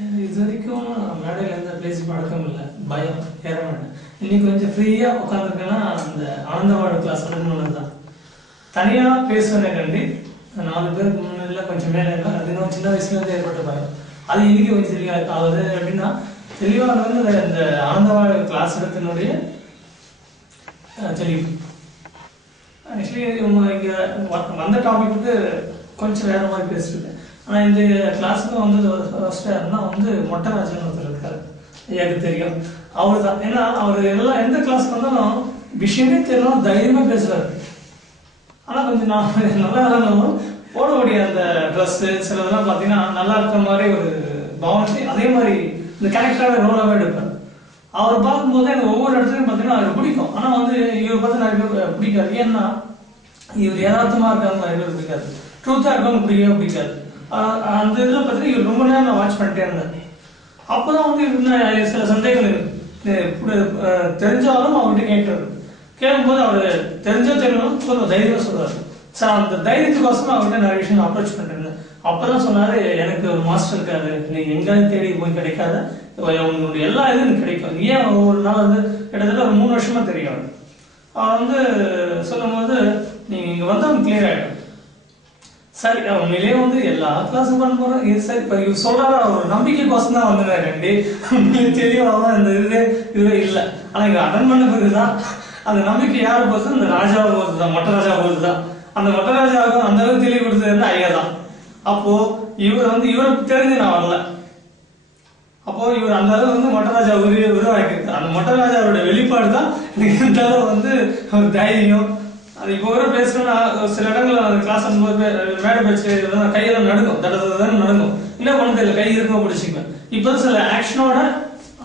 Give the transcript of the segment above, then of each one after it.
இது வரைக்கும் மேடையில் எந்த பேசி பழக்கம் இல்லை, பயம் ஏற மாட்டேன். இன்னைக்கு கொஞ்சம் ஃப்ரீயாக உட்காந்துருக்கேன்னா அந்த ஆனந்தவாழ கிளாஸ் அனுபவம் தான். தனியாக பேசுவேனே கண்டி 4 பேருக்கு முன்னாடி கொஞ்சம் மேலே இல்லை, அது இன்னும் சின்ன வயசுலேருந்து ஏற்பட்ட பயம். அது இன்னைக்கு கொஞ்சம் தெளிவாக ஆகுது. எப்படின்னா தெளிவாக வந்து இந்த ஆனந்தவாழ கிளாஸ் இடத்தினுடைய தெளிவு. ஆக்சுவலி இங்கே வந்த டாபிக் கொஞ்சம் வேற மாதிரி பேசிருக்கேன். ஆனால் இந்த கிளாஸுக்கு வந்து ஃபர்ஸ்ட் யாருன்னா வந்து மொட்டராஜன் ஒருத்தர் இருக்காரு, எனக்கு தெரியும். அவர் தான். ஏன்னா அவர் எல்லாம் எந்த கிளாஸ்க்கு வந்தாலும் விஷயமே தெரியலாம், தைரியமாக பேசுவார். ஆனால் கொஞ்சம் நான் நல்லா இருந்தாலும் போடக்கூடிய அந்த ட்ரெஸ்ஸு சிலதெல்லாம் பார்த்தீங்கன்னா நல்லா இருக்கிற மாதிரி ஒரு பாவனை, அதே மாதிரி இந்த கேரக்டராகவே ரோலாகவே எடுப்பார். அவரை பார்க்கும்போது எனக்கு ஒவ்வொரு இடத்துலையும் பார்த்தீங்கன்னா அவருக்கு பிடிக்கும். ஆனால் வந்து இவர் பார்த்து நிறைய பேர் பிடிக்காது. ஏன்னா இவர் யதார்த்தமாக இருக்காங்க, நிறைய பேர் பிடிக்காது. ட்ரூத்தாக இருக்கவங்க பிடிக்கவே பிடிக்காது. அந்த இதில் பார்த்தீங்கன்னா இவர் ரொம்ப நேரம் நான் வாட்ச் பண்ணிட்டே இருந்தேன். அப்போ தான் வந்து சில சந்தேகங்கள் தெரிஞ்சாலும் அவர்கிட்ட கேட்கறது. கேட்கும்போது அவர் தெரியணும் கொஞ்சம் தைரியமாக சொல்றாரு. சார் அந்த தைரியத்துக்கோசமாக அவர்கிட்ட நிறைய விஷயம் அப்ரோச் பண்ணிருந்தேன். அப்போதான் சொன்னாரு, எனக்கு ஒரு மாஸ்டர் இருக்காரு, நீங்க எங்கேயும் தேடி போய் கிடைக்காத உங்களுடைய எல்லா இதுவும் கிடைக்கும். ஏன் ஒரு நாள் வந்து கிட்டத்தட்ட ஒரு 3 வருஷமா தெரியும். அவர் வந்து சொல்லும் போது நீங்க இங்க வந்து அவங்க கிளியர் ஆகிடும். சரி, உண்மையிலேயே வந்து எல்லா கிளாஸும் பண்ண போறோம். இது சரி, இப்போ இவர் சொல்றாரு, அவர் நம்பிக்கைக்கோசம் தான் வந்துடுறாரு. தெளிவாக இந்த இதுவே இல்லை. ஆனா இங்க அட்டன் பண்ண பிறகுதான் அந்த நம்பிக்கை யாரு போது, இந்த ராஜாவை போது தான், மொட்டராஜா போது தான். அந்த மொட்டராஜாவுக்கும் அந்த அளவுக்கு தெளிவு கொடுத்தது ஐயா தான். அப்போ இவர் வந்து இவருக்கு தெரிஞ்சு நான் வரல. அப்போ இவர் அந்த அளவு வந்து மொட்டராஜா உருவாக்கிருக்காரு. அந்த மொட்டராஜாவோட வெளிப்பாடு தான் இந்த அளவு வந்து ஒரு தைரியம். அது இப்போ வரை பேசுறேன்னா சில இடங்கள்ல அந்த கிளாஸ் மேடை பேச்சு கையெல்லாம் நடுங்கும், தடதான் நடுங்கும். என்ன பண்ண தெரியல, கை இருக்கவும் பிடிச்சிக்குவேன். இப்போ சில ஆக்ஷனோட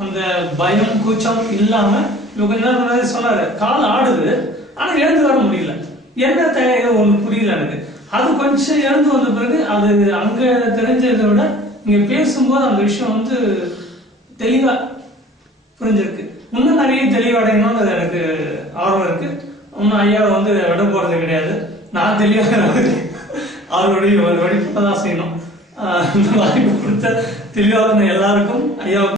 அந்த பயம் கூச்சம் இல்லாம இவங்க என்ன சொன்னாரு, கால் ஆடுது ஆனா எழுந்து வர முடியல. என்ன தேவையோ ஒண்ணு புரியல எனக்கு. அது கொஞ்சம் எழுந்து வந்த பிறகு அது அங்க தெரிஞ்சதை விட இங்க பேசும்போது அந்த விஷயம் வந்து தெளிவா புரிஞ்சிருக்கு. இன்னும் நிறைய தெளிவடையணும்னு எனக்கு ஆர்வம் இருக்கு. இன்னும் ஐயாவை வந்து விட போறது கிடையாது. நான் தெளிவாக அவருடைய ஒரு வழிபாடு தான் செய்யணும். வாய்ப்பு கொடுத்த தெளிவாக எல்லாருக்கும் ஐயாவுக்கும்